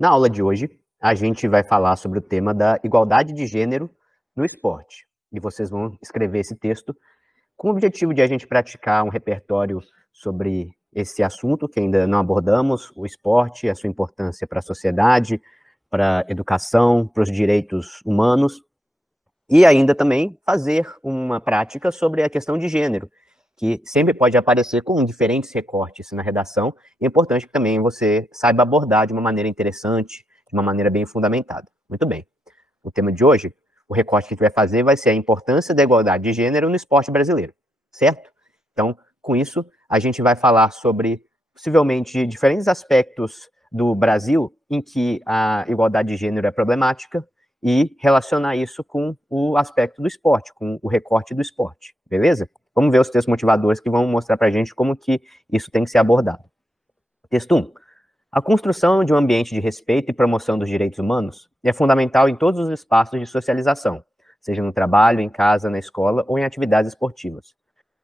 Na aula de hoje, a gente vai falar sobre o tema da igualdade de gênero no esporte. E vocês vão escrever esse texto com o objetivo de a gente praticar um repertório sobre esse assunto que ainda não abordamos, o esporte, a sua importância para a sociedade, para a educação, para os direitos humanos, e ainda também fazer uma prática sobre a questão de gênero, que sempre pode aparecer com diferentes recortes na redação, e é importante que também você saiba abordar de uma maneira interessante, de uma maneira bem fundamentada. Muito bem. O tema de hoje, o recorte que a gente vai fazer vai ser a importância da igualdade de gênero no esporte brasileiro, certo? Então, com isso, a gente vai falar sobre, possivelmente, diferentes aspectos do Brasil em que a igualdade de gênero é problemática e relacionar isso com o aspecto do esporte, com o recorte do esporte, beleza? Vamos ver os textos motivadores que vão mostrar para a gente como que isso tem que ser abordado. Texto 1. A construção de um ambiente de respeito e promoção dos direitos humanos é fundamental em todos os espaços de socialização, seja no trabalho, em casa, na escola ou em atividades esportivas.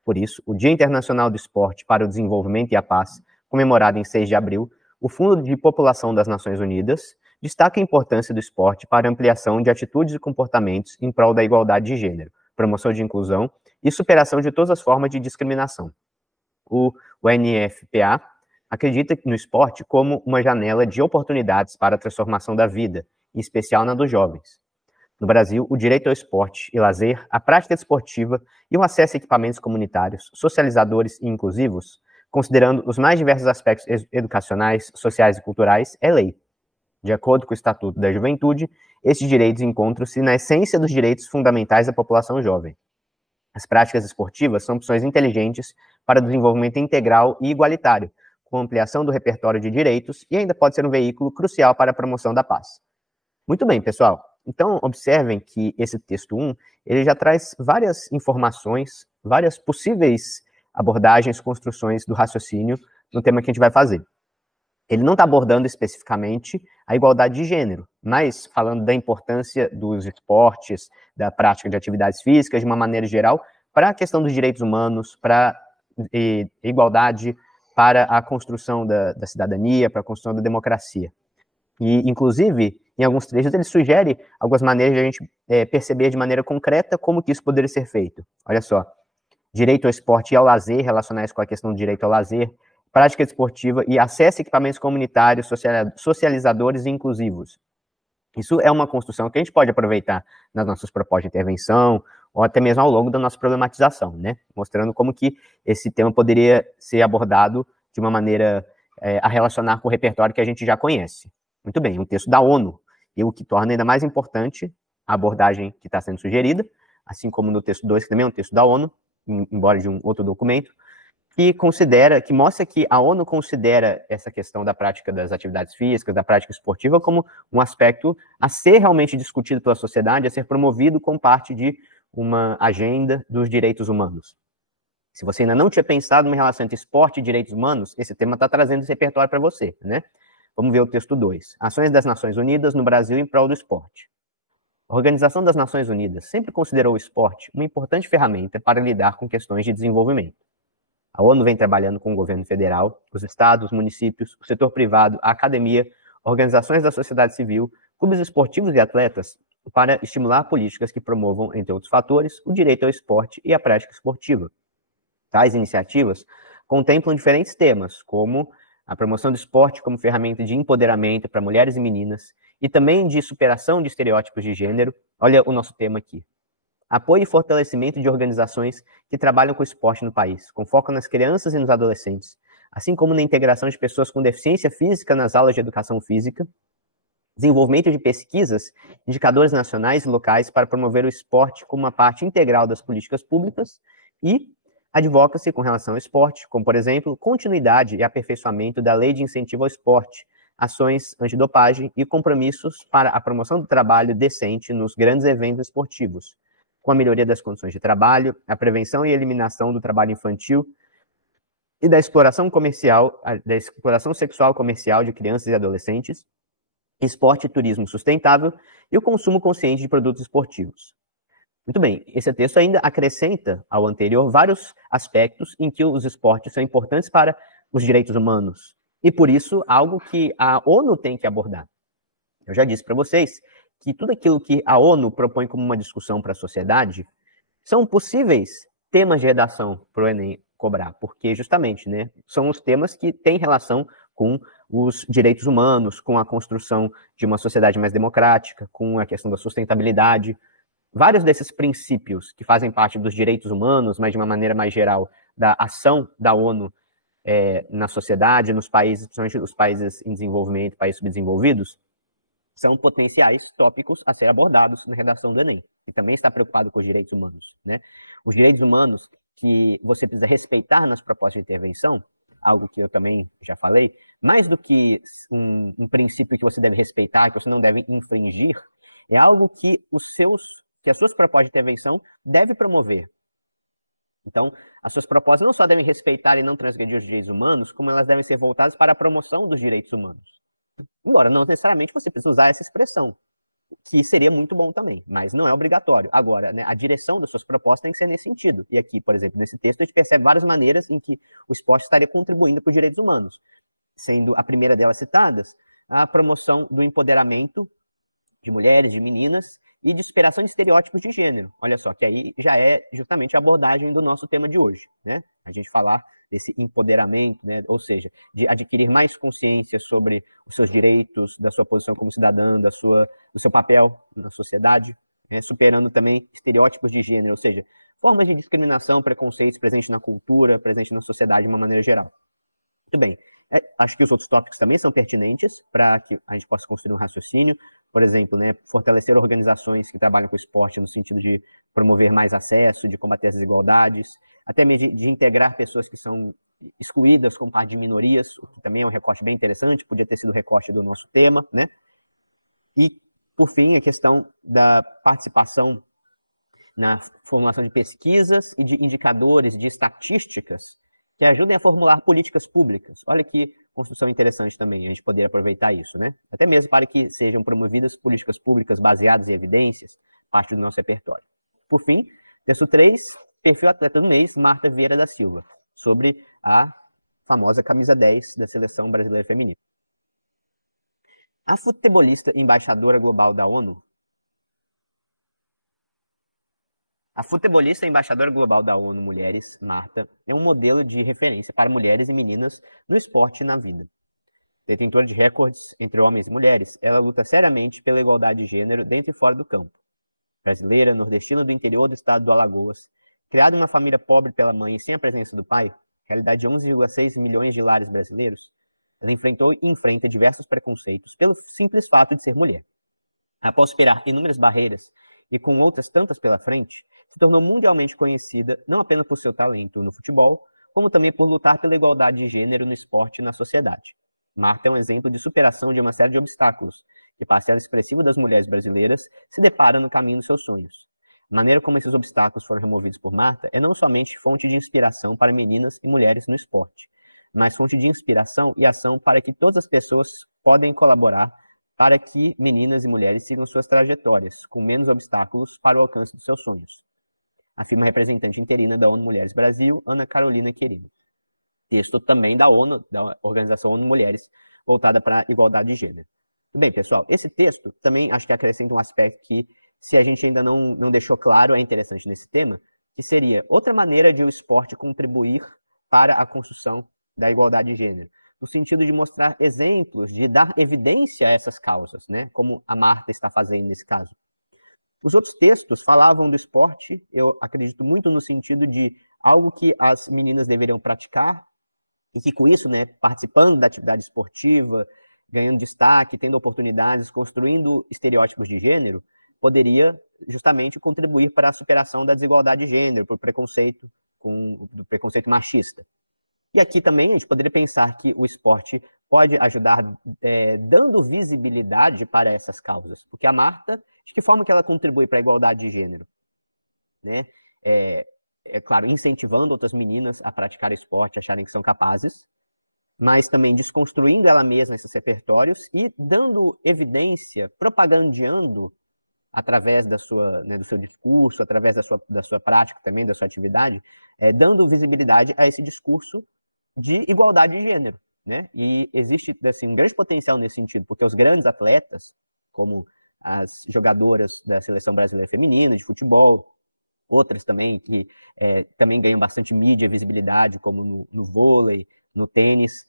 Por isso, o Dia Internacional do Esporte para o Desenvolvimento e a Paz, comemorado em 6 de abril, o Fundo de População das Nações Unidas destaca a importância do esporte para a ampliação de atitudes e comportamentos em prol da igualdade de gênero, promoção de inclusão e superação de todas as formas de discriminação. O UNFPA acredita no esporte como uma janela de oportunidades para a transformação da vida, em especial na dos jovens. No Brasil, o direito ao esporte e lazer, a prática desportiva e o acesso a equipamentos comunitários, socializadores e inclusivos, considerando os mais diversos aspectos educacionais, sociais e culturais, é lei. De acordo com o Estatuto da Juventude, esses direitos encontram-se na essência dos direitos fundamentais da população jovem. As práticas esportivas são opções inteligentes para o desenvolvimento integral e igualitário, com ampliação do repertório de direitos e ainda pode ser um veículo crucial para a promoção da paz. Muito bem, pessoal. Então, observem que esse texto 1, ele já traz várias informações, várias possíveis abordagens, construções do raciocínio no tema que a gente vai fazer. Ele não está abordando especificamente a igualdade de gênero, mas falando da importância dos esportes, da prática de atividades físicas, de uma maneira geral, para a questão dos direitos humanos, para a igualdade, para a construção da cidadania, para a construção da democracia. E, inclusive, em alguns trechos, ele sugere algumas maneiras de a gente perceber de maneira concreta como que isso poderia ser feito. Olha só, direito ao esporte e ao lazer, relacionar isso com a questão do direito ao lazer, prática esportiva e acesso a equipamentos comunitários, socializadores e inclusivos. Isso é uma construção que a gente pode aproveitar nas nossas propostas de intervenção ou até mesmo ao longo da nossa problematização, né? Mostrando como que esse tema poderia ser abordado de uma maneira a relacionar com o repertório que a gente já conhece. Muito bem, um texto da ONU, e o que torna ainda mais importante a abordagem que está sendo sugerida, assim como no texto 2, que também é um texto da ONU, embora de um outro documento, que mostra que a ONU considera essa questão da prática das atividades físicas, da prática esportiva, como um aspecto a ser realmente discutido pela sociedade, a ser promovido como parte de uma agenda dos direitos humanos. Se você ainda não tinha pensado numa relação entre esporte e direitos humanos, esse tema está trazendo esse repertório para você, né? Vamos ver o texto 2. Ações das Nações Unidas no Brasil em prol do esporte. A Organização das Nações Unidas sempre considerou o esporte uma importante ferramenta para lidar com questões de desenvolvimento. A ONU vem trabalhando com o governo federal, os estados, os municípios, o setor privado, a academia, organizações da sociedade civil, clubes esportivos e atletas para estimular políticas que promovam, entre outros fatores, o direito ao esporte e a prática esportiva. Tais iniciativas contemplam diferentes temas, como a promoção do esporte como ferramenta de empoderamento para mulheres e meninas, e também de superação de estereótipos de gênero. Olha o nosso tema aqui. Apoio e fortalecimento de organizações que trabalham com o esporte no país, com foco nas crianças e nos adolescentes, assim como na integração de pessoas com deficiência física nas aulas de educação física, desenvolvimento de pesquisas, indicadores nacionais e locais para promover o esporte como uma parte integral das políticas públicas e advocacy com relação ao esporte, como, por exemplo, continuidade e aperfeiçoamento da lei de incentivo ao esporte, ações antidopagem e compromissos para a promoção do trabalho decente nos grandes eventos esportivos, com a melhoria das condições de trabalho, a prevenção e eliminação do trabalho infantil e da exploração sexual comercial de crianças e adolescentes, esporte e turismo sustentável e o consumo consciente de produtos esportivos. Muito bem, esse texto ainda acrescenta ao anterior vários aspectos em que os esportes são importantes para os direitos humanos e, por isso, algo que a ONU tem que abordar. Eu já disse para vocês que tudo aquilo que a ONU propõe como uma discussão para a sociedade são possíveis temas de redação para o Enem cobrar, porque justamente, né, são os temas que têm relação com os direitos humanos, com a construção de uma sociedade mais democrática, com a questão da sustentabilidade. Vários desses princípios que fazem parte dos direitos humanos, mas de uma maneira mais geral, da ação da ONU na sociedade, nos países, principalmente os países em desenvolvimento, países subdesenvolvidos, são potenciais tópicos a ser abordados na redação do Enem, que também está preocupado com os direitos humanos, né? Os direitos humanos que você precisa respeitar nas propostas de intervenção, algo que eu também já falei, mais do que um princípio que você deve respeitar, que você não deve infringir, é algo que as suas propostas de intervenção devem promover. Então, as suas propostas não só devem respeitar e não transgredir os direitos humanos, como elas devem ser voltadas para a promoção dos direitos humanos. Embora não necessariamente você precise usar essa expressão, que seria muito bom também, mas não é obrigatório. Agora, né, a direção das suas propostas tem que ser nesse sentido. E aqui, por exemplo, nesse texto, a gente percebe várias maneiras em que o esporte estaria contribuindo para os direitos humanos, sendo a primeira delas citadas, a promoção do empoderamento de mulheres, de meninas, e de superação de estereótipos de gênero. Olha só, que aí já é justamente a abordagem do nosso tema de hoje, né? A gente falar desse empoderamento, né? Ou seja, de adquirir mais consciência sobre os seus direitos, da sua posição como cidadã, do seu papel na sociedade, né? Superando também estereótipos de gênero, ou seja, formas de discriminação, preconceitos presentes na cultura, presentes na sociedade de uma maneira geral. Muito bem. Acho que os outros tópicos também são pertinentes para que a gente possa construir um raciocínio. Por exemplo, né, fortalecer organizações que trabalham com o esporte no sentido de promover mais acesso, de combater as desigualdades, até mesmo de integrar pessoas que são excluídas como parte de minorias, o que também é um recorte bem interessante, podia ter sido o recorte do nosso tema, né? E, por fim, a questão da participação na formulação de pesquisas e de indicadores, de estatísticas que ajudem a formular políticas públicas. Olha que construção interessante também, a gente poder aproveitar isso, né? Até mesmo para que sejam promovidas políticas públicas baseadas em evidências, parte do nosso repertório. Por fim, texto 3, perfil atleta do mês, Marta Vieira da Silva, sobre a famosa camisa 10 da Seleção Brasileira Feminina. A futebolista embaixadora global da ONU, Mulheres, Marta, é um modelo de referência para mulheres e meninas no esporte e na vida. Detentora de recordes entre homens e mulheres, ela luta seriamente pela igualdade de gênero dentro e fora do campo. Brasileira, nordestina do interior do estado do Alagoas, criada em uma família pobre pela mãe e sem a presença do pai, realidade de 11,6 milhões de lares brasileiros, ela enfrentou e enfrenta diversos preconceitos pelo simples fato de ser mulher. Após superar inúmeras barreiras e com outras tantas pela frente, se tornou mundialmente conhecida não apenas por seu talento no futebol, como também por lutar pela igualdade de gênero no esporte e na sociedade. Marta é um exemplo de superação de uma série de obstáculos que parcela expressiva das mulheres brasileiras se depara no caminho dos seus sonhos. A maneira como esses obstáculos foram removidos por Marta é não somente fonte de inspiração para meninas e mulheres no esporte, mas fonte de inspiração e ação para que todas as pessoas podem colaborar para que meninas e mulheres sigam suas trajetórias, com menos obstáculos para o alcance dos seus sonhos, afirma a representante interina da ONU Mulheres Brasil, Ana Carolina Querino. Texto também da ONU, da Organização ONU Mulheres, voltada para a igualdade de gênero. Tudo bem, pessoal? Esse texto também acho que acrescenta um aspecto que, se a gente ainda não deixou claro, é interessante nesse tema, que seria outra maneira de o esporte contribuir para a construção da igualdade de gênero, no sentido de mostrar exemplos, de dar evidência a essas causas, né? Como a Marta está fazendo nesse caso. Os outros textos falavam do esporte, eu acredito muito no sentido de algo que as meninas deveriam praticar e que com isso, né, participando da atividade esportiva, ganhando destaque, tendo oportunidades, construindo estereótipos de gênero, poderia justamente contribuir para a superação da desigualdade de gênero, do preconceito machista. E aqui também a gente poderia pensar que o esporte pode ajudar dando visibilidade para essas causas, porque a Marta, de que forma que ela contribui para a igualdade de gênero? Né? Claro, incentivando outras meninas a praticar esporte, acharem que são capazes, mas também desconstruindo ela mesma esses repertórios e dando evidência, propagandeando através do seu discurso, através da sua prática também, da sua atividade, dando visibilidade a esse discurso de igualdade de gênero, né? E existe, assim, um grande potencial nesse sentido, porque os grandes atletas, como as jogadoras da Seleção Brasileira Feminina de futebol, outras também que também ganham bastante mídia, visibilidade, como no vôlei, no tênis.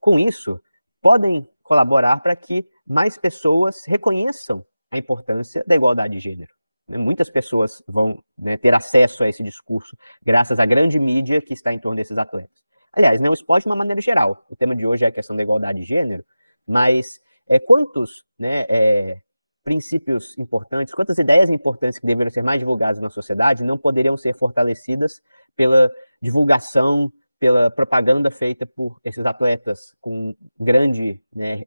Com isso, podem colaborar para que mais pessoas reconheçam a importância da igualdade de gênero. Muitas pessoas vão, né, ter acesso a esse discurso graças à grande mídia que está em torno desses atletas. Aliás, né, o esporte de uma maneira geral. O tema de hoje é a questão da igualdade de gênero, mas quantos, né, princípios importantes, quantas ideias importantes que deveriam ser mais divulgadas na sociedade não poderiam ser fortalecidas pela divulgação, pela propaganda feita por esses atletas com grande, né,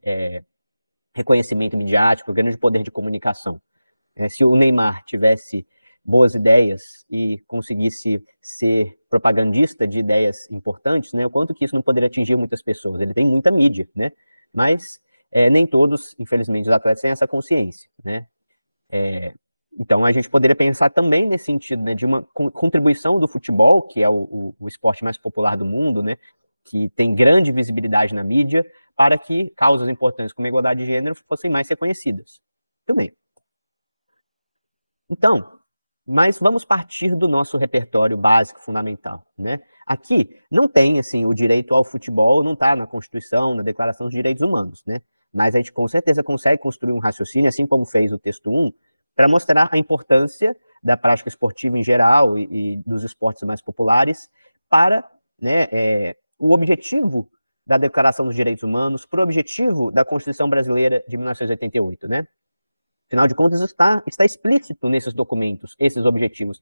reconhecimento midiático, grande poder de comunicação. Se o Neymar tivesse boas ideias e conseguisse ser propagandista de ideias importantes, né, o quanto que isso não poderia atingir muitas pessoas. Ele tem muita mídia, né, mas nem todos, infelizmente, os atletas têm essa consciência, né. Então, a gente poderia pensar também nesse sentido, né, de uma contribuição do futebol, que é o esporte mais popular do mundo, né, que tem grande visibilidade na mídia, para que causas importantes como a igualdade de gênero fossem mais reconhecidas. Tudo bem. Então, mas vamos partir do nosso repertório básico, fundamental, né? Aqui não tem, assim, o direito ao futebol, não está na Constituição, na Declaração dos Direitos Humanos, né? Mas a gente com certeza consegue construir um raciocínio, assim como fez o texto 1, para mostrar a importância da prática esportiva em geral e dos esportes mais populares para, né, o objetivo da Declaração dos Direitos Humanos, para o objetivo da Constituição Brasileira de 1988, né? Afinal de contas, está explícito nesses documentos, esses objetivos.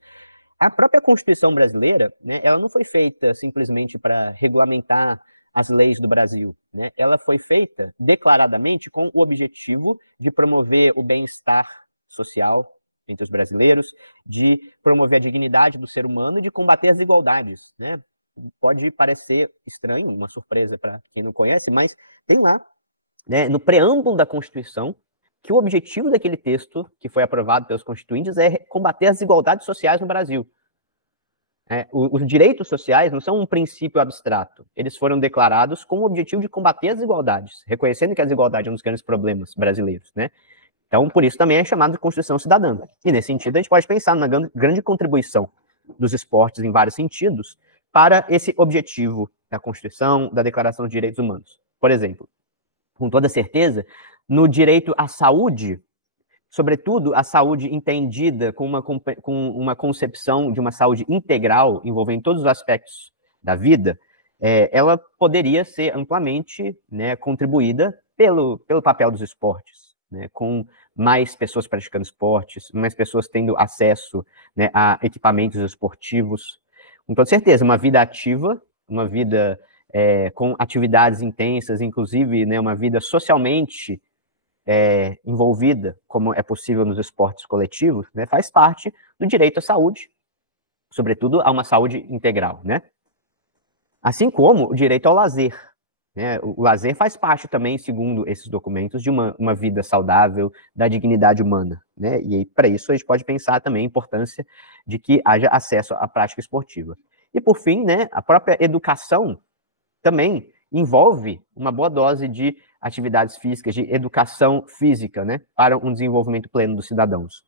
A própria Constituição brasileira, né, ela não foi feita simplesmente para regulamentar as leis do Brasil, né? Ela foi feita declaradamente com o objetivo de promover o bem-estar social entre os brasileiros, de promover a dignidade do ser humano e de combater as desigualdades, né? Pode parecer estranho, uma surpresa para quem não conhece, mas tem lá, né, no preâmbulo da Constituição, que o objetivo daquele texto, que foi aprovado pelos constituintes, é combater as desigualdades sociais no Brasil. Os direitos sociais não são um princípio abstrato, eles foram declarados com o objetivo de combater as desigualdades, reconhecendo que a desigualdade é um dos grandes problemas brasileiros, né? Então, por isso também é chamado de Constituição Cidadã. E nesse sentido, a gente pode pensar na grande contribuição dos esportes em vários sentidos para esse objetivo da Constituição, da Declaração dos Direitos Humanos. Por exemplo, com toda certeza, no direito à saúde, sobretudo a saúde entendida com uma concepção de uma saúde integral, envolvendo todos os aspectos da vida, ela poderia ser amplamente, né, contribuída pelo papel dos esportes, né, com mais pessoas praticando esportes, mais pessoas tendo acesso, né, a equipamentos esportivos. Com toda certeza, uma vida ativa, uma vida com atividades intensas, inclusive, né, uma vida socialmente envolvida, como é possível nos esportes coletivos, né, faz parte do direito à saúde, sobretudo a uma saúde integral, né? Assim como o direito ao lazer, né? O lazer faz parte também, segundo esses documentos, de uma vida saudável, da dignidade humana, né? E para isso a gente pode pensar também a importância de que haja acesso à prática esportiva. E por fim, né, a própria educação também envolve uma boa dose de atividades físicas, de educação física, né, para um desenvolvimento pleno dos cidadãos.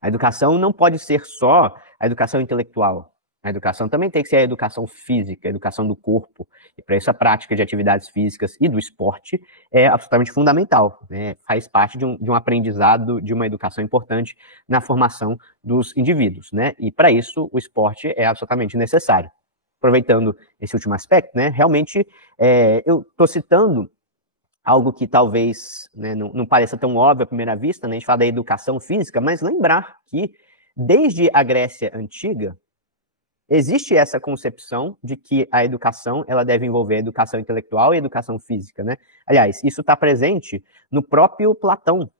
A educação não pode ser só a educação intelectual. A educação também tem que ser a educação física, a educação do corpo. E para isso a prática de atividades físicas e do esporte é absolutamente fundamental, né? Faz parte de um aprendizado, de uma educação importante na formação dos indivíduos, né? E para isso o esporte é absolutamente necessário. Aproveitando esse último aspecto, né, realmente eu estou citando algo que talvez, né, não pareça tão óbvio à primeira vista, né, a gente fala da educação física, mas lembrar que desde a Grécia Antiga existe essa concepção de que a educação ela deve envolver a educação intelectual e a educação física, né? Aliás, isso está presente no próprio Platão.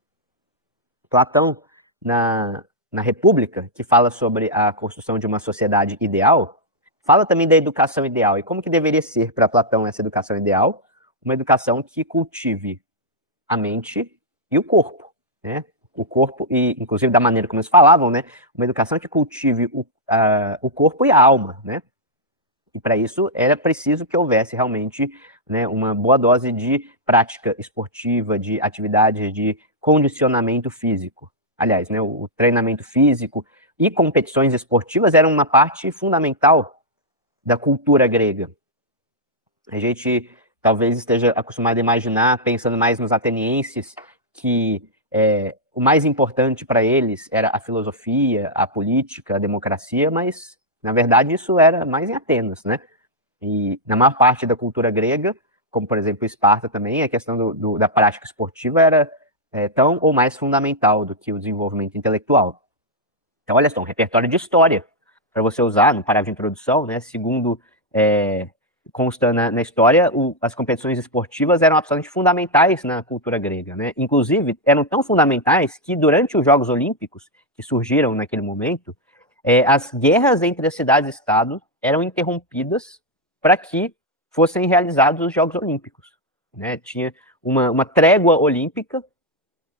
Platão, na República, que fala sobre a construção de uma sociedade ideal, fala também da educação ideal. E como que deveria ser para Platão essa educação ideal? Uma educação que cultive a mente e o corpo, né? O corpo e, inclusive, da maneira como eles falavam, né? Uma educação que cultive o corpo e a alma, né? E para isso era preciso que houvesse realmente, né, uma boa dose de prática esportiva, de atividades de condicionamento físico. Aliás, né, o treinamento físico e competições esportivas eram uma parte fundamental da cultura grega. A gente talvez esteja acostumado a imaginar, pensando mais nos atenienses, que o mais importante para eles era a filosofia, a política, a democracia, mas, na verdade, isso era mais em Atenas, né? E na maior parte da cultura grega, como, por exemplo, Esparta também, a questão da prática esportiva era tão ou mais fundamental do que o desenvolvimento intelectual. Então, olha só, um repertório de história para você usar no parágrafo de introdução, né? Segundo consta na história, as competições esportivas eram absolutamente fundamentais na cultura grega, né? Inclusive, eram tão fundamentais que durante os Jogos Olímpicos, que surgiram naquele momento, as guerras entre as cidades-estado eram interrompidas para que fossem realizados os Jogos Olímpicos, né? Tinha uma trégua olímpica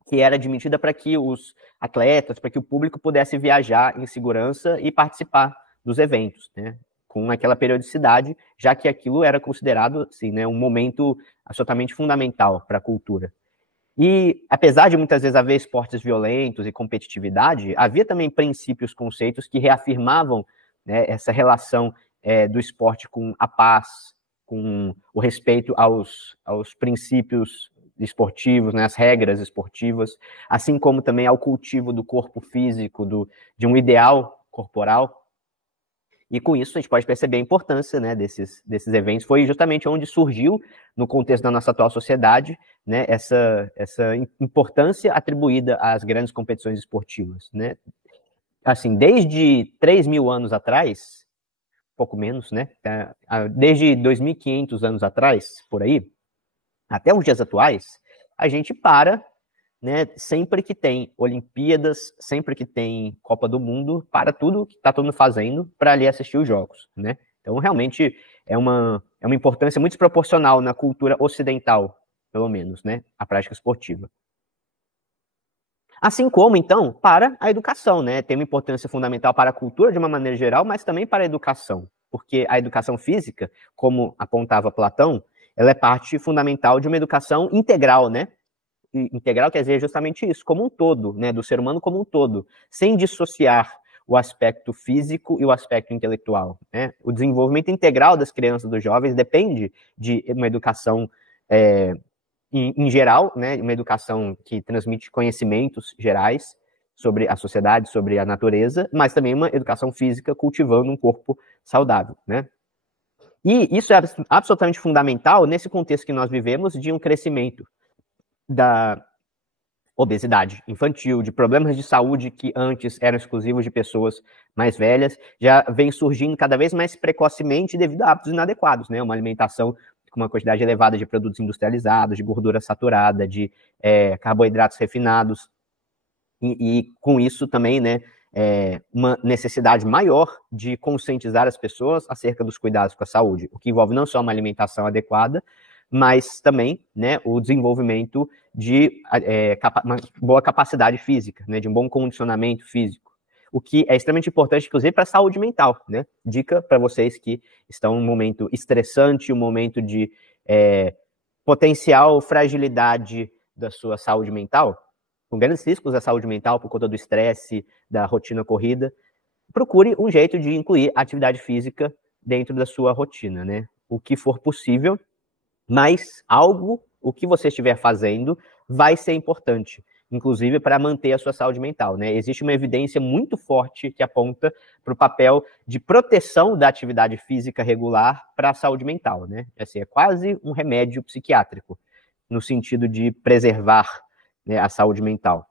que era admitida para que os atletas, para que o público pudesse viajar em segurança e participar dos eventos, né? Com aquela periodicidade, já que aquilo era considerado assim, né, um momento absolutamente fundamental para a cultura. E, apesar de muitas vezes haver esportes violentos e competitividade, havia também princípios, conceitos que reafirmavam, né, essa relação do esporte com a paz, com o respeito aos princípios esportivos, né, as regras esportivas, assim como também ao cultivo do corpo físico, de um ideal corporal. E com isso a gente pode perceber a importância, né, desses eventos. Foi justamente onde surgiu, no contexto da nossa atual sociedade, né, essa importância atribuída às grandes competições esportivas, né? Assim, desde 3.000 anos atrás, pouco menos, né? Desde 2.500 anos atrás, por aí, até os dias atuais, a gente né, sempre que tem Olimpíadas, sempre que tem Copa do Mundo, para tudo que está todo mundo fazendo para ali assistir os jogos, né? Então, realmente, é uma importância muito desproporcional na cultura ocidental, pelo menos, né, a prática esportiva. Assim como, então, para a educação, né? Tem uma importância fundamental para a cultura, de uma maneira geral, mas também para a educação, porque a educação física, como apontava Platão, ela é parte fundamental de uma educação integral, né? Integral quer dizer justamente isso, como um todo, né, do ser humano como um todo, sem dissociar o aspecto físico e o aspecto intelectual, né? O desenvolvimento integral das crianças e dos jovens depende de uma educação em geral, né, uma educação que transmite conhecimentos gerais sobre a sociedade, sobre a natureza, mas também uma educação física cultivando um corpo saudável, né? E isso é absolutamente fundamental nesse contexto que nós vivemos de um crescimento da obesidade infantil, de problemas de saúde que antes eram exclusivos de pessoas mais velhas, já vem surgindo cada vez mais precocemente devido a hábitos inadequados, né? Uma alimentação com uma quantidade elevada de produtos industrializados, de gordura saturada, de carboidratos refinados, e com isso também, né, uma necessidade maior de conscientizar as pessoas acerca dos cuidados com a saúde, o que envolve não só uma alimentação adequada, mas também, né, o desenvolvimento de uma boa capacidade física, né, de um bom condicionamento físico, o que é extremamente importante, inclusive, para a saúde mental, né? Dica para vocês que estão em um momento estressante, um momento de potencial fragilidade da sua saúde mental, com grandes riscos da saúde mental por conta do estresse, da rotina corrida, procure um jeito de incluir atividade física dentro da sua rotina, né? O que for possível, mas o que você estiver fazendo vai ser importante, inclusive para manter a sua saúde mental, né? Existe uma evidência muito forte que aponta para o papel de proteção da atividade física regular para a saúde mental, né? Assim, é quase um remédio psiquiátrico, no sentido de preservar, né, a saúde mental.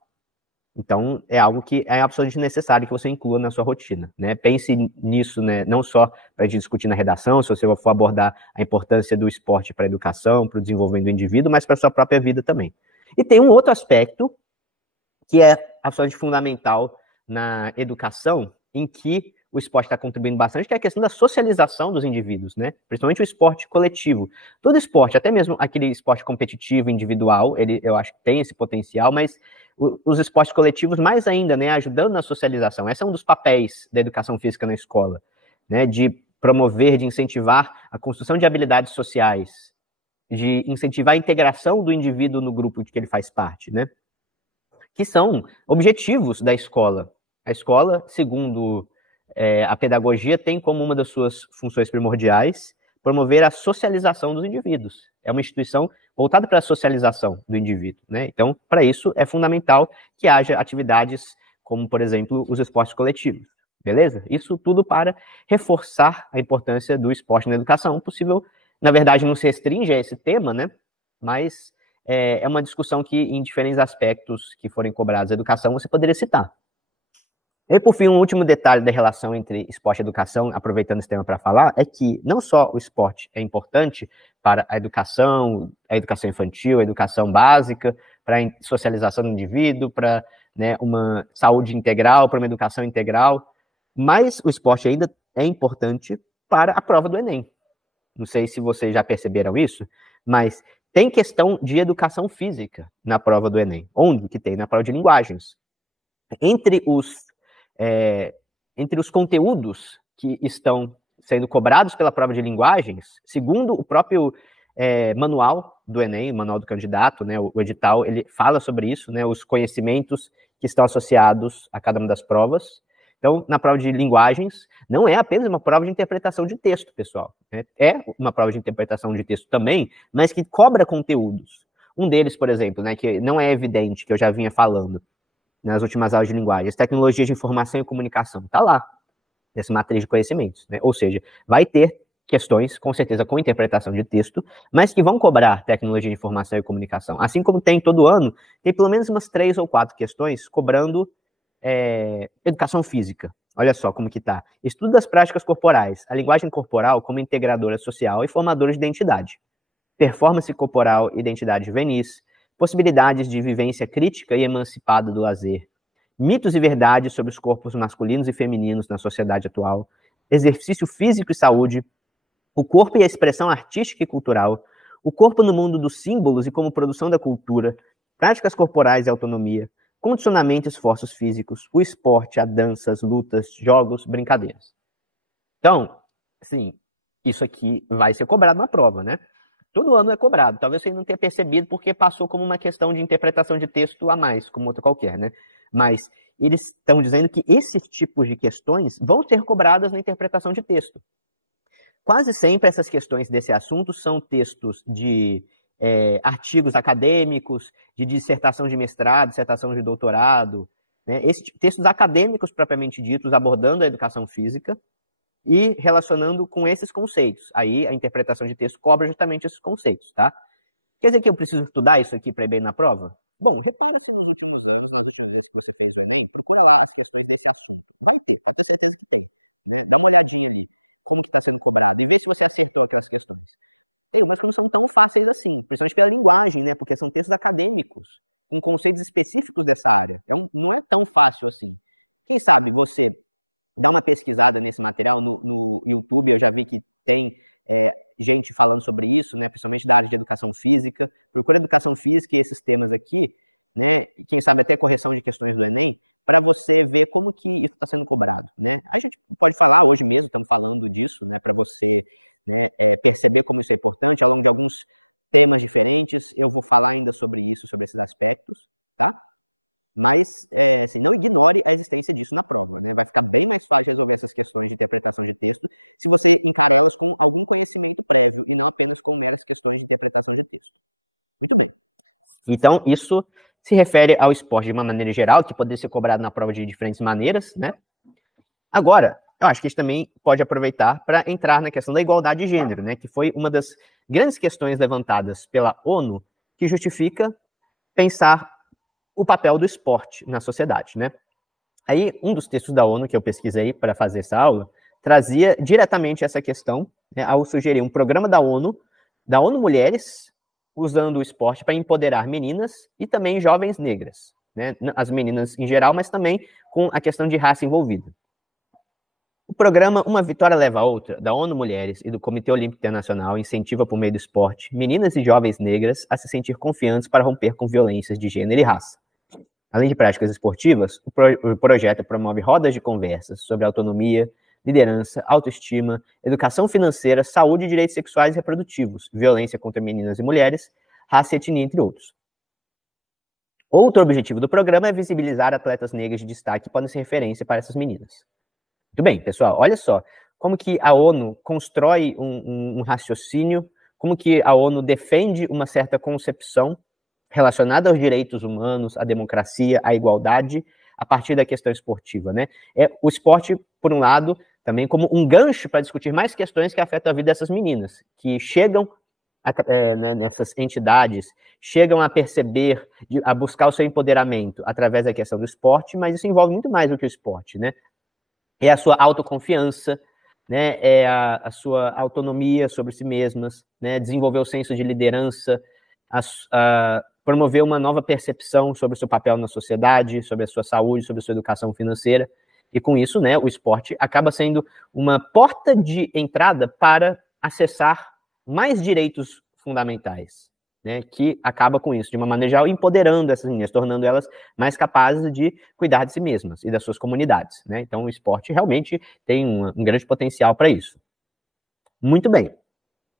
Então, é algo que é absolutamente necessário que você inclua na sua rotina, né? Pense nisso, né, não só para a gente discutir na redação, se você for abordar a importância do esporte para a educação, para o desenvolvimento do indivíduo, mas para a sua própria vida também. E tem um outro aspecto que é absolutamente fundamental na educação, em que o esporte está contribuindo bastante, que é a questão da socialização dos indivíduos, né? Principalmente o esporte coletivo. Todo esporte, até mesmo aquele esporte competitivo, individual, eu acho que tem esse potencial, mas os esportes coletivos mais ainda, né? Ajudando na socialização. Esse é um dos papéis da educação física na escola, né? De promover, de incentivar a construção de habilidades sociais, de incentivar a integração do indivíduo no grupo de que ele faz parte, né? que são objetivos da escola. A escola, segundo a pedagogia, tem como uma das suas funções primordiais promover a socialização dos indivíduos. É uma instituição voltada para a socialização do indivíduo, né? Então, para isso, é fundamental que haja atividades como, por exemplo, os esportes coletivos, beleza? Isso tudo para reforçar a importância do esporte na educação. Possível, na verdade, não se restringe a esse tema, né? Mas é uma discussão que, em diferentes aspectos que forem cobrados da educação, você poderia citar. E, por fim, um último detalhe da relação entre esporte e educação, aproveitando esse tema para falar, é que não só o esporte é importante para a educação infantil, a educação básica, para a socialização do indivíduo, para, né, uma saúde integral, para uma educação integral, mas o esporte ainda é importante para a prova do Enem. Não sei se vocês já perceberam isso, mas tem questão de educação física na prova do Enem. Onde que tem? Na prova de linguagens. Entre os conteúdos que estão sendo cobrados pela prova de linguagens, segundo o próprio manual do Enem, o manual do candidato, né, o edital, ele fala sobre isso, né, os conhecimentos que estão associados a cada uma das provas. Então, na prova de linguagens, não é apenas uma prova de interpretação de texto, pessoal. Né? É uma prova de interpretação de texto também, mas que cobra conteúdos. Um deles, por exemplo, né, que não é evidente, que eu já vinha falando nas últimas aulas de linguagens, tecnologias de informação e comunicação, está lá, nessa matriz de conhecimentos, né? Ou seja, vai ter questões, com certeza, com interpretação de texto, mas que vão cobrar tecnologia de informação e comunicação. Assim como tem todo ano, tem pelo menos umas 3 ou 4 questões cobrando educação física. Olha só como que tá. Estudo das práticas corporais, a linguagem corporal como integradora social e formadora de identidade. Performance corporal, identidade juvenis, possibilidades de vivência crítica e emancipada do lazer, mitos e verdades sobre os corpos masculinos e femininos na sociedade atual, exercício físico e saúde, o corpo e a expressão artística e cultural, o corpo no mundo dos símbolos e como produção da cultura, práticas corporais e autonomia, condicionamento e esforços físicos, o esporte, a dança, as lutas, jogos, brincadeiras. Então, assim, isso aqui vai ser cobrado na prova, né? Todo ano é cobrado. Talvez você não tenha percebido porque passou como uma questão de interpretação de texto a mais, como outra qualquer, né? Mas eles estão dizendo que esses tipos de questões vão ser cobradas na interpretação de texto. Quase sempre essas questões desse assunto são textos de artigos acadêmicos, de dissertação de mestrado, dissertação de doutorado, né? Textos acadêmicos propriamente ditos, abordando a educação física e relacionando com esses conceitos. Aí a interpretação de texto cobra justamente esses conceitos, tá? Quer dizer que eu preciso estudar isso aqui para ir bem na prova? Bom, repara se nos últimos anos, nas últimas vezes que você fez o Enem, procura lá as questões desse assunto. Vai ter, pode ter certeza que tem, né? Dá uma olhadinha ali, como que está sendo cobrado, e vê se você acertou aquelas questões. Tem umas que não são tão fáceis assim, principalmente pela linguagem, né? Porque são textos acadêmicos, com conceitos específicos dessa área. Não é tão fácil assim. Quem sabe você dá uma pesquisada nesse material no YouTube, eu já vi que tem gente falando sobre isso, né, principalmente da área de educação física. Procura educação física e esses temas aqui, né, e quem sabe até correção de questões do Enem, para você ver como que isso está sendo cobrado, né. A gente pode falar, hoje mesmo estamos falando disso, né, para você, né, perceber como isso é importante. Ao longo de alguns temas diferentes, eu vou falar ainda sobre isso, sobre esses aspectos, tá? Mas, assim, não ignore a existência disso na prova, né? Vai ficar bem mais fácil resolver essas questões de interpretação de texto se você encara elas com algum conhecimento prévio e não apenas com meras questões de interpretação de texto. Muito bem. Então, isso se refere ao esporte de uma maneira geral, que poderia ser cobrado na prova de diferentes maneiras, né? Agora, eu acho que a gente também pode aproveitar para entrar na questão da igualdade de gênero, né? Que foi uma das grandes questões levantadas pela ONU que justifica pensar o papel do esporte na sociedade, né? Aí, um dos textos da ONU que eu pesquisei para fazer essa aula, trazia diretamente essa questão, né, ao sugerir um programa da ONU Mulheres, usando o esporte para empoderar meninas e também jovens negras, né? As meninas em geral, mas também com a questão de raça envolvida. O programa Uma Vitória Leva a Outra, da ONU Mulheres e do Comitê Olímpico Internacional, incentiva por meio do esporte meninas e jovens negras a se sentir confiantes para romper com violências de gênero e raça. Além de práticas esportivas, o projeto promove rodas de conversas sobre autonomia, liderança, autoestima, educação financeira, saúde e direitos sexuais e reprodutivos, violência contra meninas e mulheres, raça e etnia, entre outros. Outro objetivo do programa é visibilizar atletas negras de destaque que podem ser referência para essas meninas. Muito bem, pessoal, olha só como que a ONU constrói um raciocínio, como que a ONU defende uma certa concepção relacionada aos direitos humanos, à democracia, à igualdade, a partir da questão esportiva, né? O esporte, por um lado, também como um gancho para discutir mais questões que afetam a vida dessas meninas, que chegam né, nessas entidades, chegam a perceber, a buscar o seu empoderamento através da questão do esporte, mas isso envolve muito mais do que o esporte, né? É a sua autoconfiança, né? É a sua autonomia sobre si mesmas, né? Desenvolver o senso de liderança, promover uma nova percepção sobre o seu papel na sociedade, sobre a sua saúde, sobre a sua educação financeira. E com isso, né, o esporte acaba sendo uma porta de entrada para acessar mais direitos fundamentais, né, que acaba com isso, de uma maneira geral, empoderando essas meninas, tornando elas mais capazes de cuidar de si mesmas e das suas comunidades, né? Então, o esporte realmente tem um grande potencial para isso. Muito bem.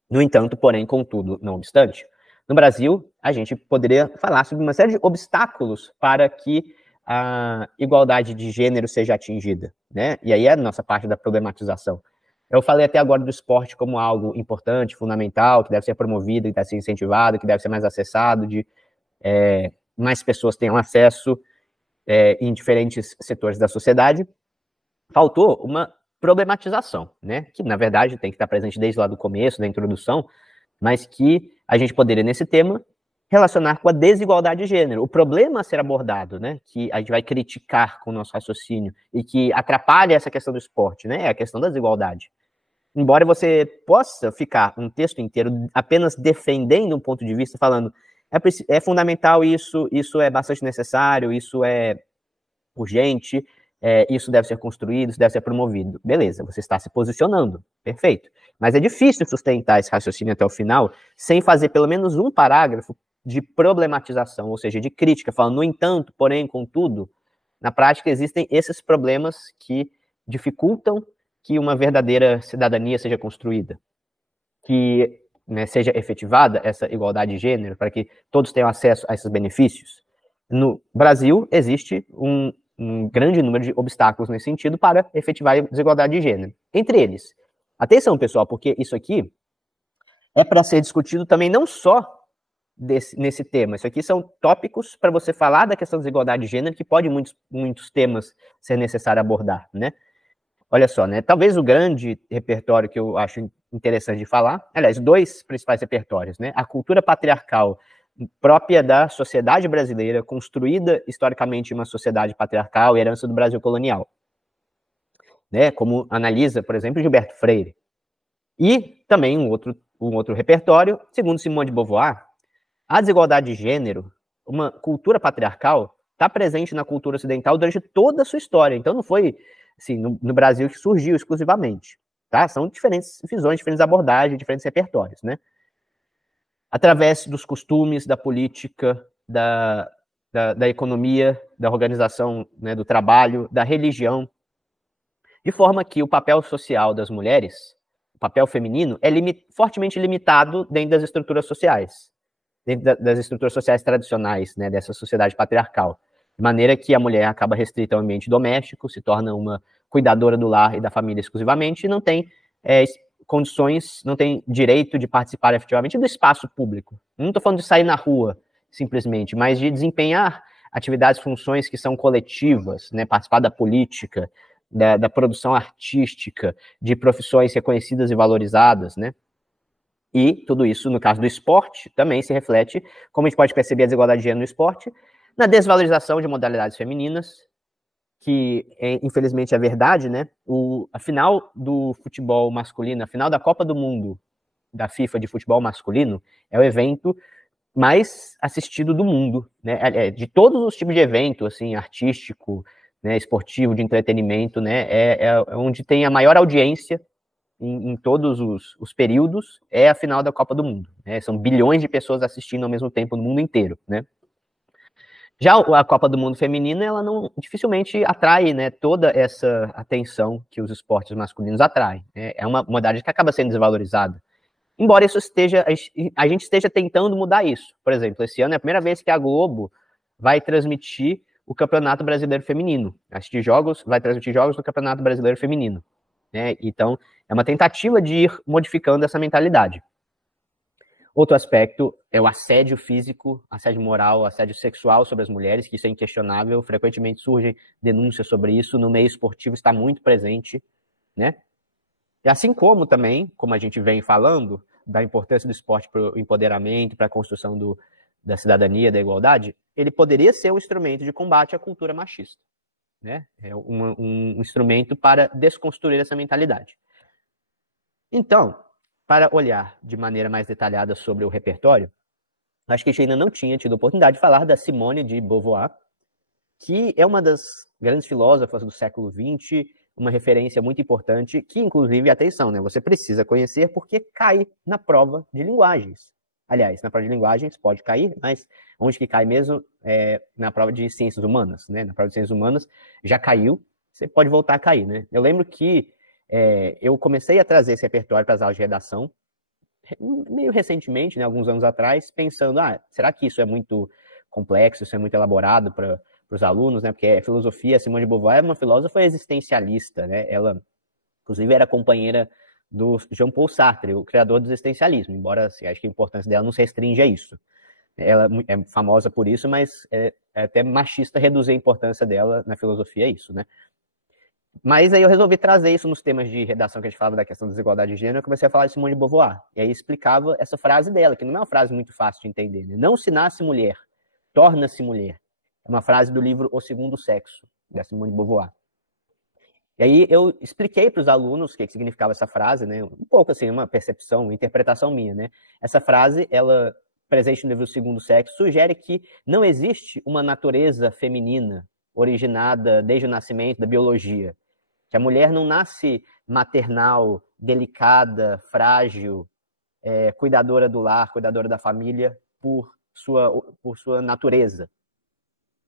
No entanto, porém, contudo, não obstante, no Brasil, a gente poderia falar sobre uma série de obstáculos para que a igualdade de gênero seja atingida, né? E aí é a nossa parte da problematização. Eu falei até agora do esporte como algo importante, fundamental, que deve ser promovido, que deve ser incentivado, que deve ser mais acessado, mais pessoas tenham acesso em diferentes setores da sociedade. Faltou uma problematização, né? Que, na verdade, tem que estar presente desde lá do começo, da introdução, mas que a gente poderia, nesse tema, relacionar com a desigualdade de gênero. O problema a ser abordado, né, que a gente vai criticar com o nosso raciocínio e que atrapalha essa questão do esporte, né, é a questão da desigualdade. Embora você possa ficar um texto inteiro apenas defendendo um ponto de vista, falando é fundamental isso é bastante necessário, isso é urgente, isso deve ser construído, isso deve ser promovido. Beleza, você está se posicionando, perfeito. Mas é difícil sustentar esse raciocínio até o final sem fazer pelo menos um parágrafo de problematização, ou seja, de crítica, falando, no entanto, porém, contudo, na prática existem esses problemas que dificultam que uma verdadeira cidadania seja construída, que, né, seja efetivada essa igualdade de gênero, para que todos tenham acesso a esses benefícios. No Brasil, existe um grande número de obstáculos nesse sentido para efetivar a desigualdade de gênero. Entre eles, atenção, pessoal, porque isso aqui é para ser discutido também não só nesse tema. Isso aqui são tópicos para você falar da questão da desigualdade de gênero, que pode muitos temas ser necessário abordar, né? Olha só, né? Talvez o grande repertório que eu acho interessante de falar, aliás, dois principais repertórios, né? A cultura patriarcal própria da sociedade brasileira, construída historicamente em uma sociedade patriarcal, herança do Brasil colonial, né? Como analisa, por exemplo, Gilberto Freire. E também um outro repertório, segundo Simone de Beauvoir, a desigualdade de gênero, uma cultura patriarcal, está presente na cultura ocidental durante toda a sua história. Então não foi assim, no Brasil que surgiu exclusivamente, tá? São diferentes visões, diferentes abordagens, diferentes repertórios, né? Através dos costumes, da política, da economia, da organização, né, do trabalho, da religião, de forma que o papel social das mulheres, o papel feminino, é fortemente limitado dentro das estruturas sociais, dentro das estruturas sociais tradicionais, né, dessa sociedade patriarcal. De maneira que a mulher acaba restrita ao ambiente doméstico, se torna uma cuidadora do lar e da família exclusivamente, e não tem condições, não tem direito de participar efetivamente do espaço público. Não estou falando de sair na rua, simplesmente, mas de desempenhar atividades, funções que são coletivas, né, participar da política, da produção artística, de profissões reconhecidas e valorizadas, né? E tudo isso, no caso do esporte, também se reflete, como a gente pode perceber a desigualdade de gênero no esporte, na desvalorização de modalidades femininas, que infelizmente é verdade, né? A final do futebol masculino, a final da Copa do Mundo da FIFA de futebol masculino, é o evento mais assistido do mundo, né? De todos os tipos de evento, assim, artístico, né, esportivo, de entretenimento, né? É onde tem a maior audiência em todos os períodos, é a final da Copa do Mundo, né? São bilhões de pessoas assistindo ao mesmo tempo no mundo inteiro, né? Já a Copa do Mundo feminina, ela não dificilmente atrai, né, toda essa atenção que os esportes masculinos atraem. É uma modalidade que acaba sendo desvalorizada. Embora isso a gente esteja tentando mudar isso. Por exemplo, esse ano é a primeira vez que a Globo vai transmitir o Campeonato Brasileiro Feminino. Vai transmitir jogos do Campeonato Brasileiro Feminino. Né? Então, é uma tentativa de ir modificando essa mentalidade. Outro aspecto é o assédio físico, assédio moral, assédio sexual sobre as mulheres, que isso é inquestionável, frequentemente surgem denúncias sobre isso, no meio esportivo está muito presente, né? E assim como também, como a gente vem falando, da importância do esporte para o empoderamento, para a construção da cidadania, da igualdade, ele poderia ser um instrumento de combate à cultura machista, né? É um instrumento para desconstruir essa mentalidade. Então, para olhar de maneira mais detalhada sobre o repertório, acho que a gente ainda não tinha tido a oportunidade de falar da Simone de Beauvoir, que é uma das grandes filósofas do século XX, uma referência muito importante, que inclusive, atenção, né, você precisa conhecer porque cai na prova de linguagens. Aliás, na prova de linguagens pode cair, mas onde que cai mesmo é na prova de ciências humanas, né? Na prova de ciências humanas já caiu, você pode voltar a cair, né? Eu lembro que eu comecei a trazer esse repertório para as aulas de redação, meio recentemente, né, alguns anos atrás, pensando, será que isso é muito complexo, isso é muito elaborado para os alunos, né, porque a filosofia, a Simone de Beauvoir é uma filósofa existencialista, né, ela, inclusive, era companheira do Jean-Paul Sartre, o criador do existencialismo, embora, assim, acho que a importância dela não se restringe a isso. Ela é famosa por isso, mas é até machista reduzir a importância dela na filosofia a isso, né. Mas aí eu resolvi trazer isso nos temas de redação que a gente falava da questão da desigualdade de gênero, eu comecei a falar de Simone de Beauvoir, e aí explicava essa frase dela, que não é uma frase muito fácil de entender, né? Não se nasce mulher, torna-se mulher. É uma frase do livro O Segundo Sexo, da Simone de Beauvoir. E aí eu expliquei para os alunos o que significava essa frase, né? Um pouco assim, uma percepção, uma interpretação minha, né? Essa frase, ela, presente no livro O Segundo Sexo, sugere que não existe uma natureza feminina originada desde o nascimento da biologia, que a mulher não nasce maternal, delicada, frágil, cuidadora do lar, cuidadora da família, por sua natureza.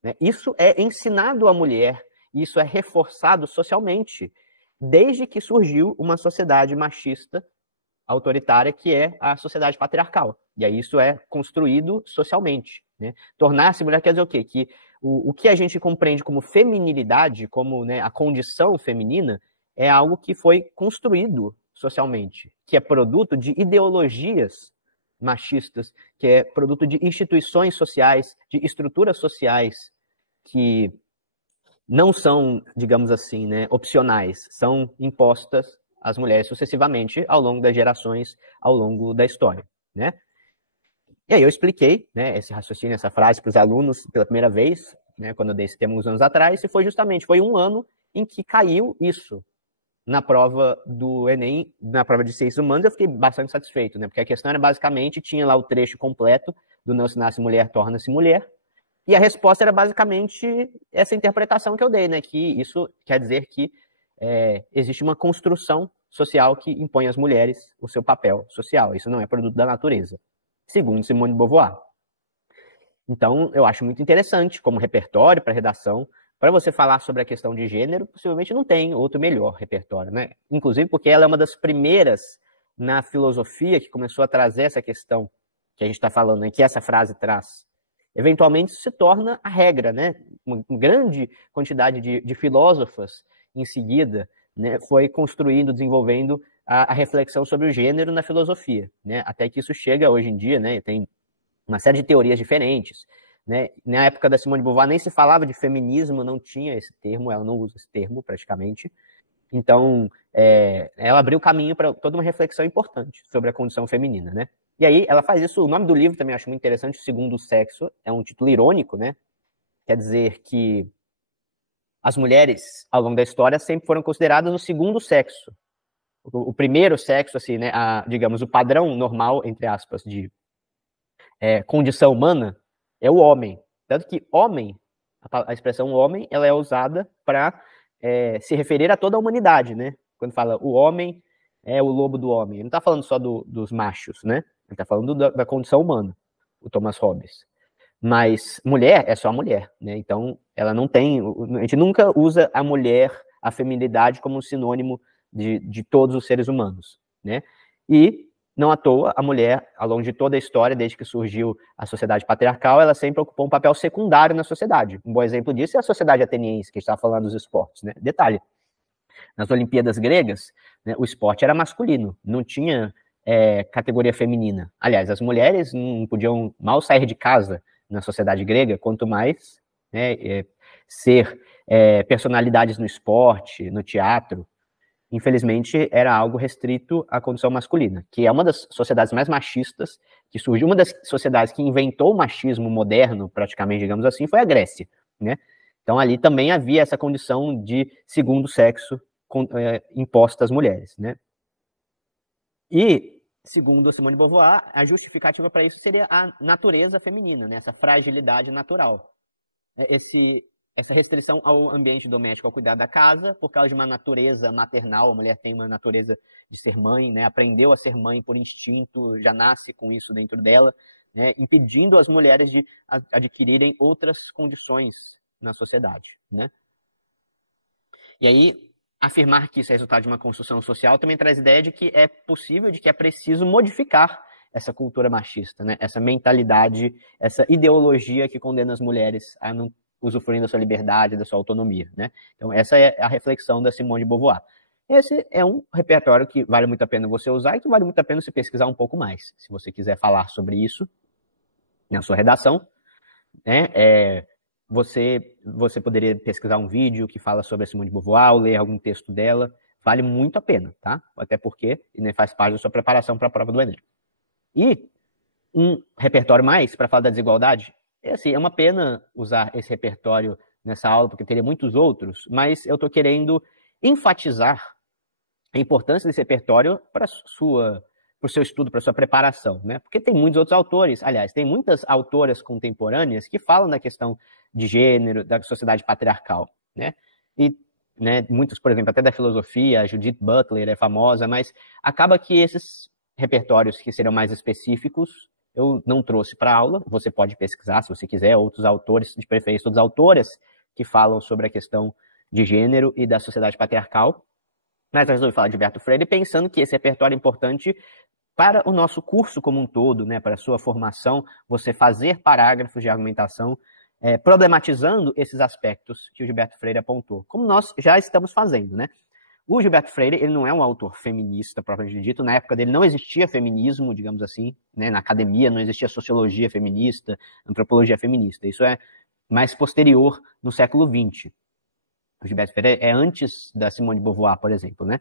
Né? Isso é ensinado à mulher, isso é reforçado socialmente, desde que surgiu uma sociedade machista, autoritária, que é a sociedade patriarcal. E aí isso é construído socialmente. Né? Tornar-se mulher quer dizer o quê? Que o que a gente compreende como feminilidade, como, né, a condição feminina, é algo que foi construído socialmente, que é produto de ideologias machistas, que é produto de instituições sociais, de estruturas sociais que não são, digamos assim, né, opcionais, são impostas às mulheres sucessivamente ao longo das gerações, ao longo da história, né? E aí eu expliquei, né, esse raciocínio, essa frase para os alunos pela primeira vez, né, quando eu dei esse tema uns anos atrás, e foi um ano em que caiu isso na prova do Enem, na prova de ciências humanas. Eu fiquei bastante satisfeito, né, porque a questão era basicamente, tinha lá o trecho completo do não se nasce mulher, torna-se mulher, e a resposta era basicamente essa interpretação que eu dei, né, que isso quer dizer que existe uma construção social que impõe às mulheres o seu papel social, isso não é produto da natureza, segundo Simone de Beauvoir. Então, eu acho muito interessante como repertório para redação, para você falar sobre a questão de gênero, possivelmente não tem outro melhor repertório, né? Inclusive porque ela é uma das primeiras na filosofia que começou a trazer essa questão que a gente está falando, né, que essa frase traz. Eventualmente isso se torna a regra, né? Uma grande quantidade de filósofas em seguida, né, foi construindo, desenvolvendo a reflexão sobre o gênero na filosofia, né? Até que isso chega hoje em dia, né? Tem uma série de teorias diferentes, né? Na época da Simone de Beauvoir nem se falava de feminismo, não tinha esse termo, ela não usa esse termo praticamente. Então, ela abriu caminho para toda uma reflexão importante sobre a condição feminina, né? E aí ela faz isso, o nome do livro também acho muito interessante, O Segundo Sexo, é um título irônico, né? Quer dizer que as mulheres, ao longo da história, sempre foram consideradas o segundo sexo. O primeiro sexo, assim, né, digamos, o padrão normal, entre aspas, de condição humana, é o homem. Tanto que homem, a expressão homem, ela é usada para se referir a toda a humanidade, né? Quando fala o homem é o lobo do homem. Ele não está falando só dos machos, né? Ele está falando da condição humana, o Thomas Hobbes. Mas mulher é só a mulher, né? Então, ela não tem... A gente nunca usa a mulher, a feminilidade, como um sinônimo de todos os seres humanos, né? E não à toa, a mulher, ao longo de toda a história, desde que surgiu a sociedade patriarcal, ela sempre ocupou um papel secundário na sociedade. Um bom exemplo disso é a sociedade ateniense, que a gente estava falando dos esportes, né? Detalhe, nas Olimpíadas gregas, né, o esporte era masculino, não tinha categoria feminina. Aliás, as mulheres não podiam mal sair de casa na sociedade grega, quanto mais, né, ser personalidades no esporte, no teatro. Infelizmente, era algo restrito à condição masculina, que é uma das sociedades mais machistas que surgiu. Uma das sociedades que inventou o machismo moderno, praticamente, digamos assim, foi a Grécia, né? Então, ali também havia essa condição de segundo sexo imposta às mulheres, né? E, segundo a Simone de Beauvoir, a justificativa para isso seria a natureza feminina, né? Essa fragilidade natural. Essa restrição ao ambiente doméstico, ao cuidar da casa, por causa de uma natureza maternal, a mulher tem uma natureza de ser mãe, né? Aprendeu a ser mãe por instinto, já nasce com isso dentro dela, né? Impedindo as mulheres de adquirirem outras condições na sociedade, né? E aí, afirmar que isso é resultado de uma construção social também traz a ideia de que é possível, de que é preciso modificar essa cultura machista, né? Essa mentalidade, essa ideologia que condena as mulheres a não usufruindo da sua liberdade, da sua autonomia, né? Então, essa é a reflexão da Simone de Beauvoir. Esse é um repertório que vale muito a pena você usar e que vale muito a pena você pesquisar um pouco mais. Se você quiser falar sobre isso na sua redação, né? Você poderia pesquisar um vídeo que fala sobre a Simone de Beauvoir, ou ler algum texto dela, vale muito a pena, tá? Até porque faz parte da sua preparação para a prova do Enem. E um repertório mais, para falar da desigualdade, é uma pena usar esse repertório nessa aula, porque teria muitos outros, mas eu estou querendo enfatizar a importância desse repertório para o seu estudo, para a sua preparação, né? Porque tem muitos outros autores, aliás, tem muitas autoras contemporâneas que falam da questão de gênero, da sociedade patriarcal, né? E, né, muitos, por exemplo, até da filosofia, a Judith Butler é famosa, mas acaba que esses repertórios que serão mais específicos eu não trouxe para aula. Você pode pesquisar, se você quiser, outros autores, de preferência, outras autoras que falam sobre a questão de gênero e da sociedade patriarcal. Mas eu resolvi falar de Gilberto Freire, pensando que esse repertório é importante para o nosso curso como um todo, né, para a sua formação, você fazer parágrafos de argumentação problematizando esses aspectos que o Gilberto Freire apontou, como nós já estamos fazendo, né? O Gilberto Freire, ele não é um autor feminista, propriamente dito. Na época dele não existia feminismo, digamos assim, né? Na academia não existia sociologia feminista, antropologia feminista. Isso é mais posterior no século XX. O Gilberto Freire é antes da Simone de Beauvoir, por exemplo, né?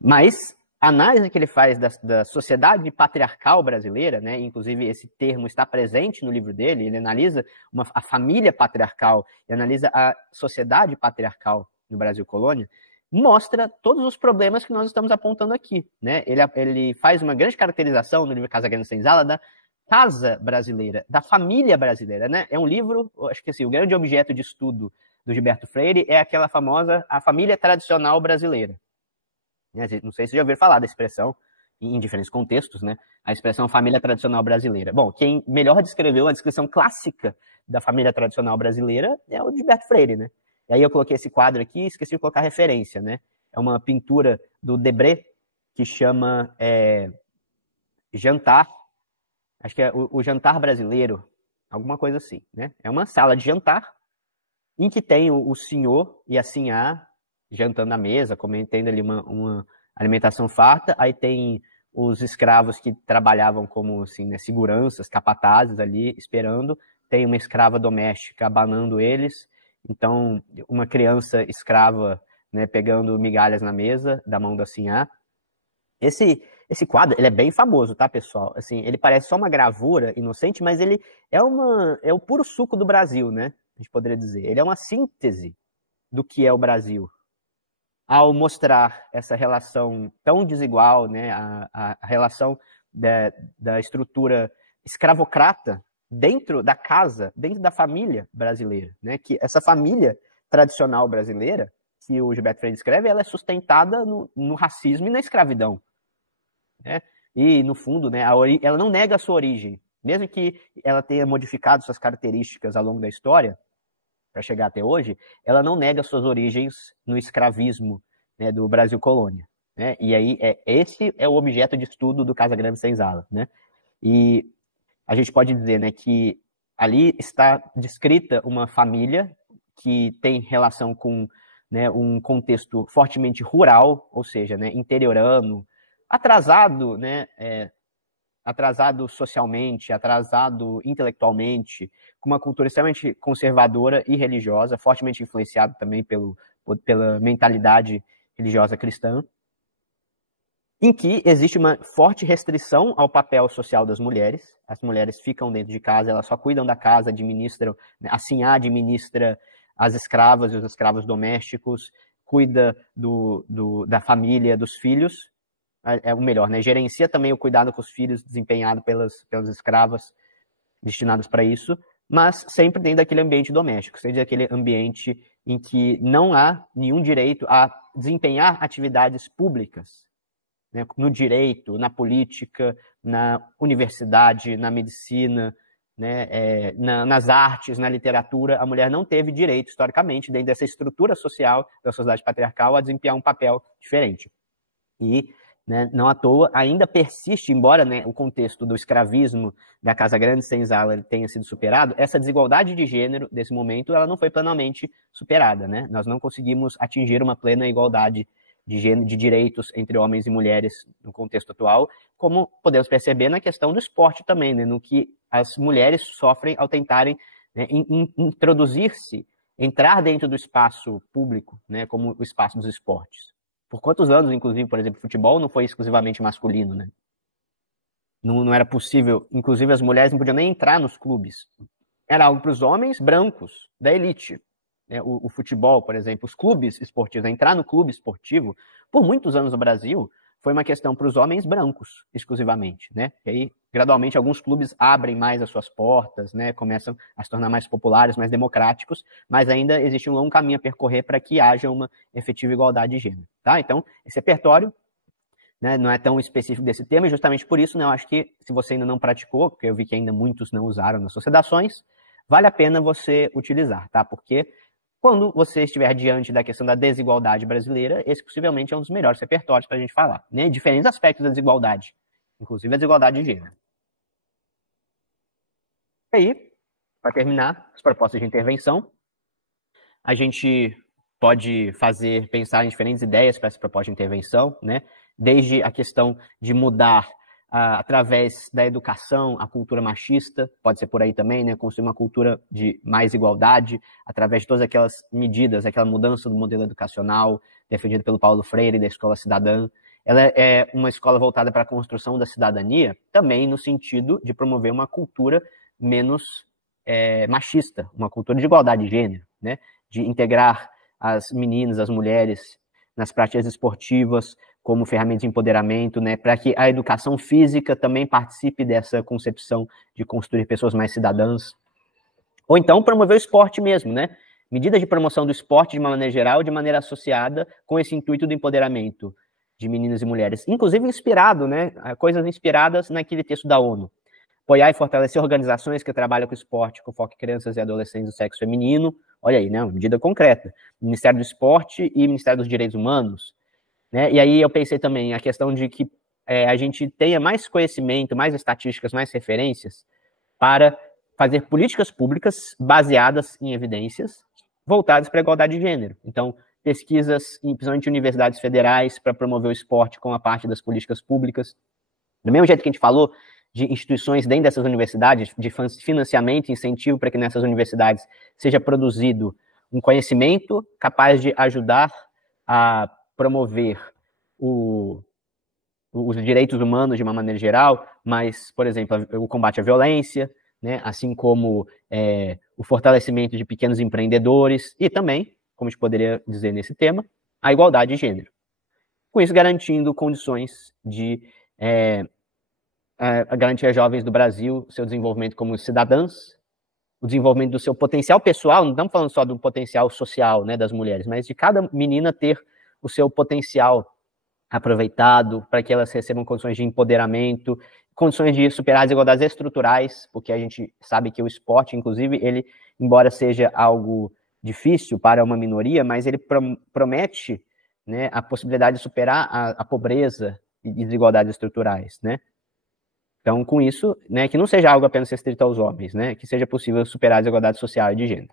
Mas a análise que ele faz da sociedade patriarcal brasileira, né? Inclusive esse termo está presente no livro dele, ele analisa a família patriarcal e analisa a sociedade patriarcal no Brasil colônia, mostra todos os problemas que nós estamos apontando aqui, né? Ele faz uma grande caracterização no livro Casa Grande Senzala da casa brasileira, da família brasileira, né? É um livro, acho que assim, o grande objeto de estudo do Gilberto Freire é aquela famosa a família tradicional brasileira. Não sei se já ouviram falar da expressão em diferentes contextos, né? A expressão família tradicional brasileira. Bom, quem melhor descreveu a descrição clássica da família tradicional brasileira é o Gilberto Freire, né? E aí eu coloquei esse quadro aqui e esqueci de colocar referência, né? É uma pintura do Debré que chama Jantar, acho que é o Jantar Brasileiro, alguma coisa assim, né? É uma sala de jantar em que tem o senhor e a senhá jantando à mesa, tendo ali uma alimentação farta, aí tem os escravos que trabalhavam como assim, né, seguranças, capatazes ali, esperando, tem uma escrava doméstica abanando eles, então uma criança escrava, né, pegando migalhas na mesa, da mão da sinhá. Esse quadro, ele é bem famoso, tá, pessoal? Assim, ele parece só uma gravura inocente, mas ele é o puro suco do Brasil, né? A gente poderia dizer. Ele é uma síntese do que é o Brasil. Ao mostrar essa relação tão desigual, né, a relação da estrutura escravocrata dentro da casa, dentro da família brasileira, né, que essa família tradicional brasileira, que o Gilberto Freire descreve, ela é sustentada no racismo e na escravidão, né, e no fundo, né, ela não nega a sua origem, mesmo que ela tenha modificado suas características ao longo da história, para chegar até hoje, ela não nega suas origens no escravismo, né, do Brasil colônia. né? E aí, esse é o objeto de estudo do Casagrande Senzala, né? E a gente pode dizer, né, que ali está descrita uma família que tem relação com, né, um contexto fortemente rural, ou seja, né, interiorano, atrasado, né, atrasado socialmente, atrasado intelectualmente, com uma cultura extremamente conservadora e religiosa, fortemente influenciado também pela mentalidade religiosa cristã, em que existe uma forte restrição ao papel social das mulheres. As mulheres ficam dentro de casa, elas só cuidam da casa, administram, a Sinhá administra as escravas e os escravos domésticos, cuida da família, dos filhos, o melhor, né? Gerencia também o cuidado com os filhos desempenhado pelas escravas destinadas para isso, mas sempre dentro daquele ambiente doméstico, seja aquele ambiente em que não há nenhum direito a desempenhar atividades públicas, né? No direito, na política, na universidade, na medicina, né? Nas artes, na literatura, a mulher não teve direito, historicamente, dentro dessa estrutura social da sociedade patriarcal, a desempenhar um papel diferente. E, né, não à toa, ainda persiste, embora, né, o contexto do escravismo da Casagrande Senzala tenha sido superado, essa desigualdade de gênero, desse momento, ela não foi plenamente superada, né? Nós não conseguimos atingir uma plena igualdade de gênero, de direitos entre homens e mulheres no contexto atual, como podemos perceber na questão do esporte também, né, no que as mulheres sofrem ao tentarem, né, introduzir-se, entrar dentro do espaço público, né, como o espaço dos esportes. Por quantos anos, inclusive, por exemplo, futebol não foi exclusivamente masculino, né? Não era possível, inclusive as mulheres não podiam nem entrar nos clubes. Era algo para os homens brancos, da elite. O futebol, por exemplo, os clubes esportivos, entrar no clube esportivo, por muitos anos no Brasil, foi uma questão para os homens brancos, exclusivamente, né? E aí, gradualmente, alguns clubes abrem mais as suas portas, né? Começam a se tornar mais populares, mais democráticos, mas ainda existe um longo caminho a percorrer para que haja uma efetiva igualdade de gênero, tá? Então, esse repertório, né, não é tão específico desse tema, e justamente por isso, né, eu acho que se você ainda não praticou, porque eu vi que ainda muitos não usaram nas suas redações, vale a pena você utilizar, tá? Porque quando você estiver diante da questão da desigualdade brasileira, esse possivelmente é um dos melhores repertórios para a gente falar, né? Diferentes aspectos da desigualdade, inclusive a desigualdade de gênero. E aí, para terminar, as propostas de intervenção, a gente pode pensar em diferentes ideias para essa proposta de intervenção, né? Desde a questão de mudar através da educação, a cultura machista, pode ser por aí também, né? Construir uma cultura de mais igualdade, através de todas aquelas medidas, aquela mudança do modelo educacional defendido pelo Paulo Freire, da Escola Cidadã. Ela é uma escola voltada para a construção da cidadania, também no sentido de promover uma cultura menos machista, uma cultura de igualdade de gênero, né? De integrar as meninas, as mulheres, nas práticas esportivas, como ferramenta de empoderamento, né, para que a educação física também participe dessa concepção de construir pessoas mais cidadãs. Ou então promover o esporte mesmo, né? Medidas de promoção do esporte de uma maneira geral, de maneira associada com esse intuito do empoderamento de meninas e mulheres, inclusive inspirado, né, coisas inspiradas naquele texto da ONU. Apoiar e fortalecer organizações que trabalham com esporte, com foco em crianças e adolescentes do sexo feminino. Olha aí, né, uma medida concreta. Ministério do Esporte e Ministério dos Direitos Humanos. Né? E aí eu pensei também a questão de que a gente tenha mais conhecimento, mais estatísticas, mais referências para fazer políticas públicas baseadas em evidências voltadas para a igualdade de gênero. Então, pesquisas, principalmente em universidades federais, para promover o esporte com a parte das políticas públicas. Do mesmo jeito que a gente falou de instituições dentro dessas universidades, de financiamento e incentivo para que nessas universidades seja produzido um conhecimento capaz de ajudar a promover os direitos humanos de uma maneira geral, mas, por exemplo, o combate à violência, né, assim como o fortalecimento de pequenos empreendedores e também, como a gente poderia dizer nesse tema, a igualdade de gênero. Com isso, garantindo condições de garantir a jovens do Brasil seu desenvolvimento como cidadãs, o desenvolvimento do seu potencial pessoal, não estamos falando só do potencial social, né, das mulheres, mas de cada menina ter o seu potencial aproveitado para que elas recebam condições de empoderamento, condições de superar as desigualdades estruturais, porque a gente sabe que o esporte, inclusive, ele, embora seja algo difícil para uma minoria, mas ele promete né, a possibilidade de superar a pobreza e desigualdades estruturais, né? Então, com isso, né, que não seja algo apenas restrito aos homens, né, que seja possível superar a desigualdade social e de gênero.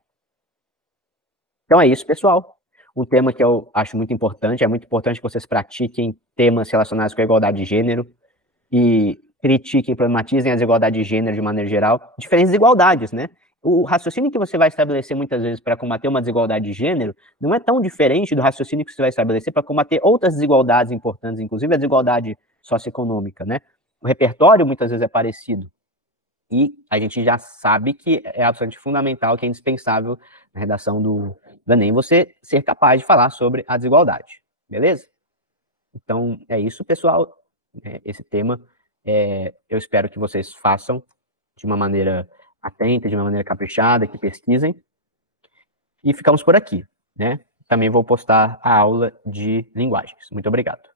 Então é isso, pessoal. Um tema que eu acho muito importante, é muito importante que vocês pratiquem temas relacionados com a igualdade de gênero e critiquem, problematizem a desigualdade de gênero de maneira geral, diferentes desigualdades, né? O raciocínio que você vai estabelecer muitas vezes para combater uma desigualdade de gênero não é tão diferente do raciocínio que você vai estabelecer para combater outras desigualdades importantes, inclusive a desigualdade socioeconômica, né? O repertório muitas vezes é parecido. E a gente já sabe que é absolutamente fundamental, que é indispensável na redação do Enem, você ser capaz de falar sobre a desigualdade, beleza? Então, é isso, pessoal. Esse tema, eu espero que vocês façam de uma maneira atenta, de uma maneira caprichada, que pesquisem. E ficamos por aqui, né? Também vou postar a aula de linguagens. Muito obrigado.